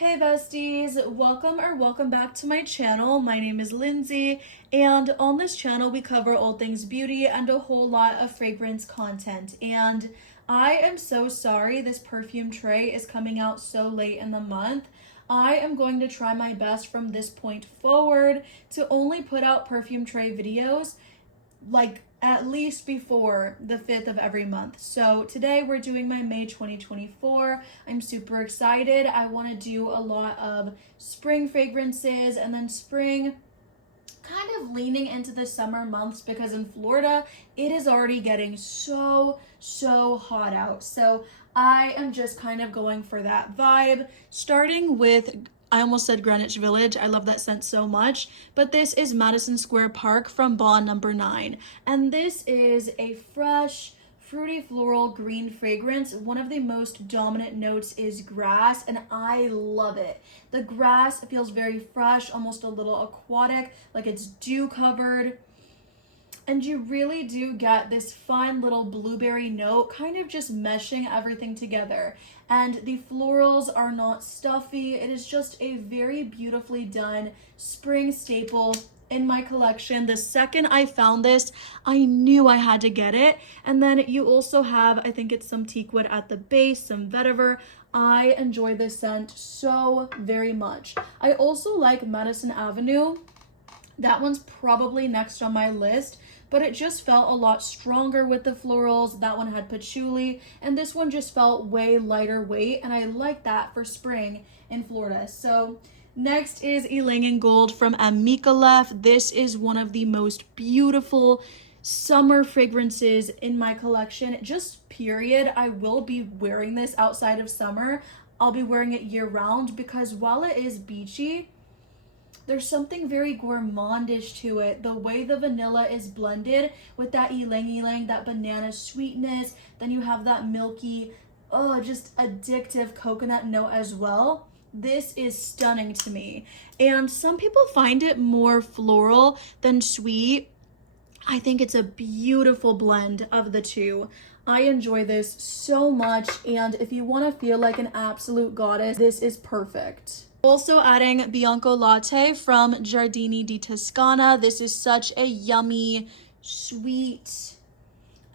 Hey besties, welcome back to my channel. My name is Lindsay, and on this channel we cover all things beauty and a whole lot of fragrance content. And I am so sorry this perfume tray is coming out so late in the month. I am going to try my best from this point forward to only put out perfume tray videos like at least before the 5th of every month. So today we're doing my May 2024. I'm super excited. I want to do a lot of spring fragrances and then spring kind of leaning into the summer months because in Florida it is already getting so hot out. So I am just kind of going for that vibe, starting with, I almost said Greenwich Village. I love that scent so much. But this is Madison Square Park from Bond Number 9. And this is a fresh, fruity floral green fragrance. One of the most dominant notes is grass, and I love it. The grass feels very fresh, almost a little aquatic, like it's dew covered. And you really do get this fun little blueberry note, kind of just meshing everything together. And the florals are not stuffy. It is just a very beautifully done spring staple in my collection. The second I found this, I knew I had to get it. And then you also have, I think it's some teakwood at the base, some vetiver. I enjoy this scent so very much. I also like Madison Avenue. That one's probably next on my list, but it just felt a lot stronger with the florals. That one had patchouli, and this one just felt way lighter weight, and I like that for spring in Florida. So next is Ylang Gold from M. Micallef. This is one of the most beautiful summer fragrances in my collection, just period. I will be wearing this outside of summer. I'll be wearing it year round because while it is beachy, there's something very gourmandish to it. The way the vanilla is blended with that ylang, that banana sweetness. Then you have that milky, just addictive coconut note as well. This is stunning to me. And some people find it more floral than sweet. I think it's a beautiful blend of the two. I enjoy this so much. And if you want to feel like an absolute goddess, this is perfect. Also adding Bianco Latte from Giardini di Toscana. This is such a yummy, sweet,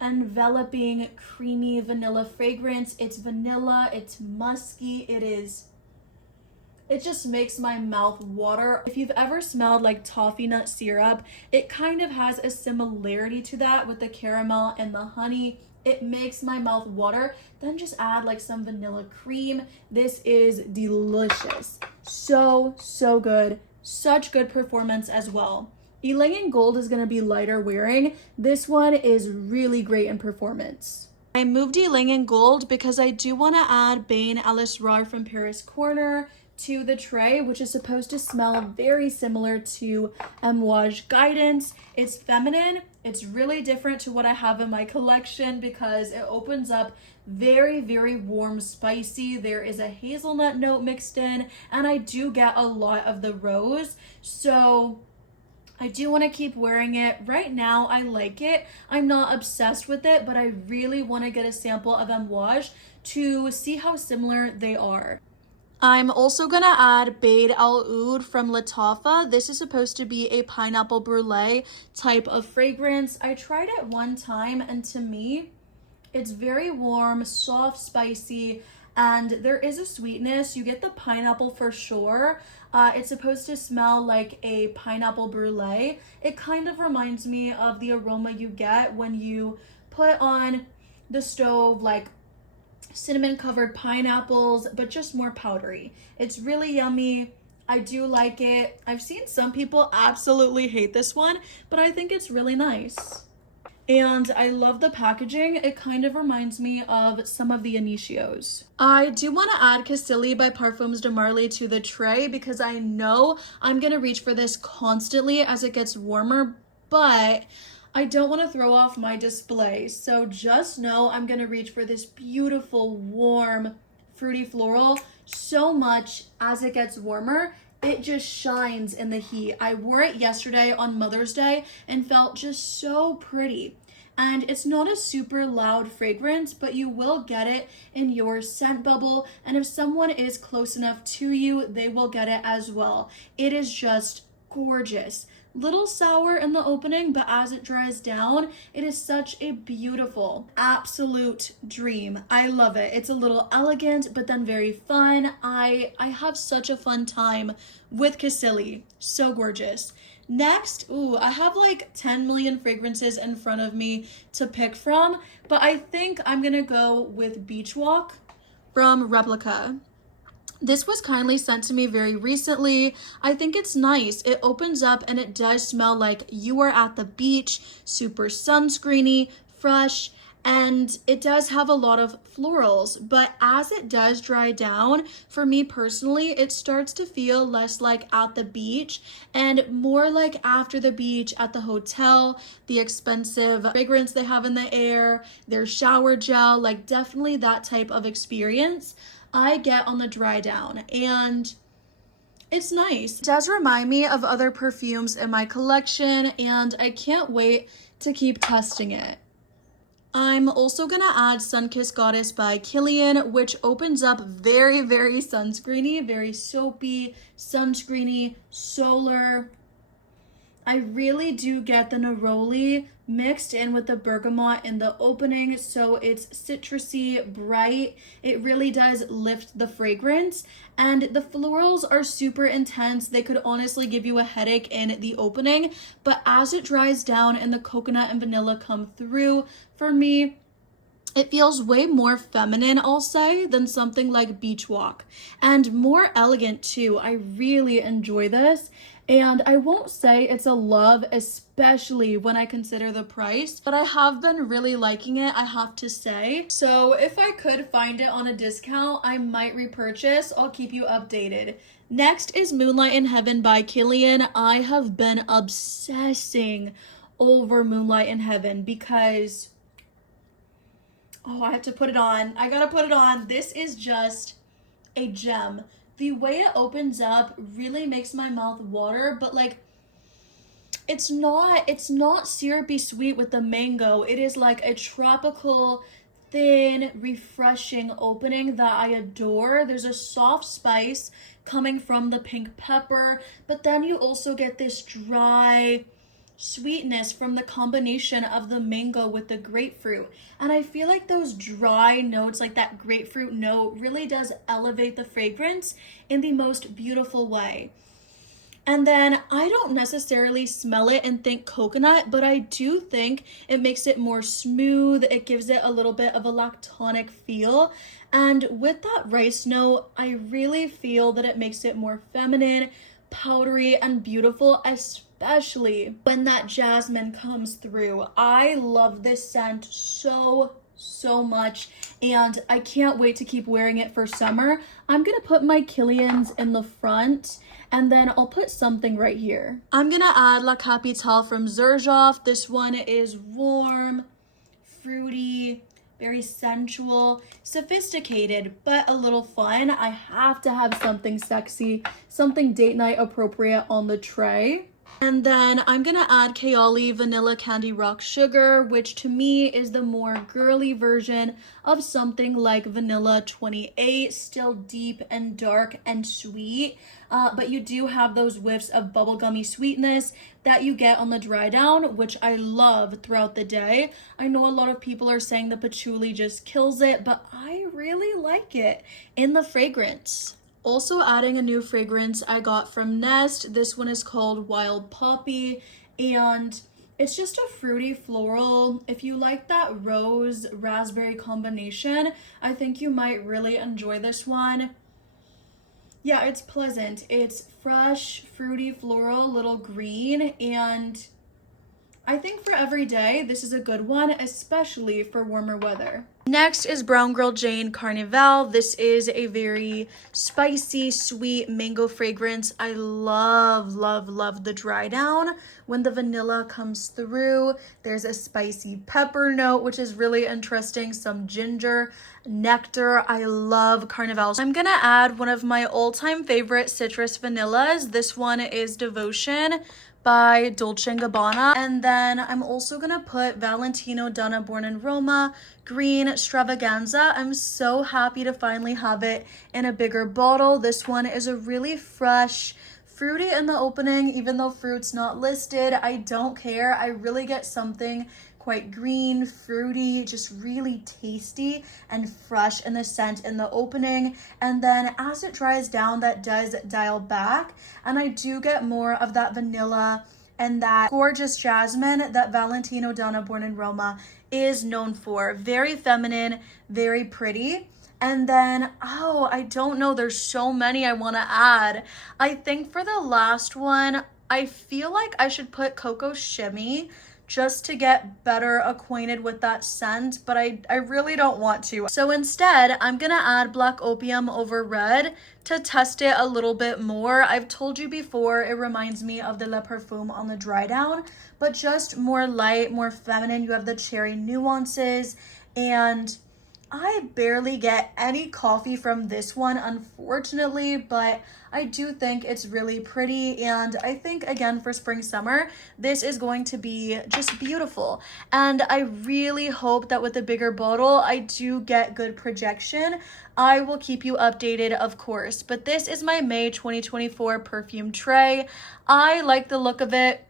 enveloping, creamy vanilla fragrance. It's vanilla, it's musky, it just makes my mouth water. If you've ever smelled like toffee nut syrup, it kind of has a similarity to that with the caramel and the honey. It makes my mouth water. Then just add like some vanilla cream. This is delicious. So good. Such good performance as well. Ylang Gold is going to be lighter wearing. This one is really great in performance. I moved Ylang Gold because I do want to add Bain Alice Rar from Paris Corner to the tray, which is supposed to smell very similar to Amouage Guidance. It's feminine. It's really different to what I have in my collection because it opens up very warm, spicy. There is a hazelnut note mixed in, and I do get a lot of the rose. So I do want to keep wearing it. Right now, I like it. I'm not obsessed with it, but I really want to get a sample of Amouage to see how similar they are. I'm also gonna add Baid Al Oud from Lattafa. This is supposed to be a pineapple brulee type of fragrance. I tried it one time, and to me, it's very warm, soft, spicy, and there is a sweetness. You get the pineapple for sure. It's supposed to smell like a pineapple brulee. It kind of reminds me of the aroma you get when you put on the stove like cinnamon covered pineapples, but just more powdery. It's really yummy. I do like it. I've seen some people absolutely hate this one, but I think it's really nice. And I love the packaging. It kind of reminds me of some of the Initios. I do want to add Kayali by Parfums de Marly to the tray because I know I'm going to reach for this constantly as it gets warmer, but I don't want to throw off my display. So just know I'm going to reach for this beautiful, warm, fruity floral so much as it gets warmer. It just shines in the heat. I wore it yesterday on Mother's Day and felt just so pretty. and it's not a super loud fragrance, but you will get it in your scent bubble, and if someone is close enough to you, they will get it as well. It is just gorgeous. Little sour in the opening, but as it dries down, it is such a beautiful, absolute dream. I love it. It's a little elegant, but then very fun. I have such a fun time with Kayali. So gorgeous. Next, I have like 10 million fragrances in front of me to pick from, but I think I'm gonna go with Beach Walk from Replica. This was kindly sent to me very recently. I think it's nice. It opens up and it does smell like you are at the beach, super sunscreeny, fresh, and it does have a lot of florals, but as it does dry down, for me personally, it starts to feel less like at the beach and more like after the beach at the hotel, the expensive fragrance they have in the air, their shower gel, like definitely that type of experience I get on the dry down, and it's nice. It does remind me of other perfumes in my collection, and I can't wait to keep testing it. I'm also gonna add Sunkissed Goddess by Kilian, which opens up very, very sunscreeny, very soapy, sunscreeny, solar. I really do get the neroli mixed in with the bergamot in the opening, so it's citrusy, bright. It really does lift the fragrance, and the florals are super intense. They could honestly give you a headache in the opening, but as it dries down and the coconut and vanilla come through, for me, it feels way more feminine, I'll say, than something like Beach Walk, and more elegant too. I really enjoy this, and I won't say it's a love, especially when I consider the price, but I have been really liking it, I have to say. So if I could find it on a discount, I might repurchase. I'll keep you updated. Next is Moonlight in Heaven by Kilian. I have been obsessing over Moonlight in Heaven because I have to put it on. I gotta put it on. This is just a gem. The way it opens up really makes my mouth water, but like it's not syrupy sweet with the mango. It is like a tropical, thin, refreshing opening that I adore. There's a soft spice coming from the pink pepper, but then you also get this dry sweetness from the combination of the mango with the grapefruit, and I feel like those dry notes, like that grapefruit note, really does elevate the fragrance in the most beautiful way. And then I don't necessarily smell it and think coconut, but I do think it makes it more smooth. It gives it a little bit of a lactonic feel, and with that rice note, I really feel that it makes it more feminine, powdery, and beautiful, especially when that jasmine comes through. I love this scent so much, and I can't wait to keep wearing it for summer. I'm gonna put my Kilians in the front, and then I'll put something right here. I'm gonna add Laap Tal from Xerjoff. This one is warm, fruity, very sensual, sophisticated, but a little fun. I have to have something sexy, something date night appropriate on the tray. And then I'm gonna add Kayali Vanilla Candy Rock Sugar, which to me is the more girly version of something like Vanilla 28, still deep and dark and sweet, but you do have those whiffs of bubblegummy sweetness that you get on the dry down, which I love throughout the day. I know a lot of people are saying the patchouli just kills it, but I really like it in the fragrance. Also adding a new fragrance I got from Nest. This one is called Wild Poppy, and it's just a fruity floral. If you like that rose raspberry combination, I think you might really enjoy this one. Yeah, it's pleasant. It's fresh, fruity floral, little green, and I think for every day, this is a good one, especially for warmer weather. Next is Brown Girl Jane Carnival. This is a very spicy, sweet mango fragrance. I love the dry down. When the vanilla comes through, there's a spicy pepper note, which is really interesting, some ginger, nectar. I love Carnival. I'm gonna add one of my all-time favorite citrus vanillas. This one is Devotion by Dolce & Gabbana. And then I'm also gonna put Valentino Donna Born in Roma Green Stravaganza. I'm so happy to finally have it in a bigger bottle. This one is a really fresh, fruity in the opening. Even though fruit's not listed, I don't care. I really get something quite green, fruity, just really tasty and fresh in the scent in the opening. And then as it dries down, that does dial back, and I do get more of that vanilla and that gorgeous jasmine that Valentino Donna Born in Roma is known for. Very feminine, very pretty. And then, oh, I don't know, there's so many I want to add. I think for the last one, I feel like I should put Cocoa Shimmy just to get better acquainted with that scent, but I really don't want to. So instead, I'm gonna add Black Opium over Red to test it a little bit more. I've told you before, it reminds me of the Le Parfum on the dry down, but just more light, more feminine. You have the cherry nuances, and I barely get any coffee from this one, unfortunately, but I do think it's really pretty. And I think, again, for spring, summer, this is going to be just beautiful. And I really hope that with the bigger bottle, I do get good projection. I will keep you updated, of course. But this is my May 2024 perfume tray. I like the look of it.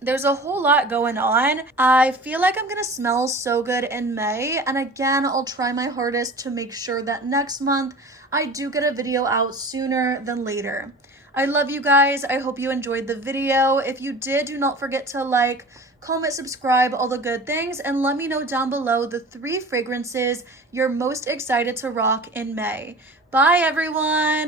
There's a whole lot going on. I feel like I'm gonna smell so good in May, and again, I'll try my hardest to make sure that next month I do get a video out sooner than later. I love you guys. I hope you enjoyed the video. If you did, do not forget to like, comment, subscribe, all the good things, and let me know down below the 3 fragrances you're most excited to rock in May. Bye, everyone.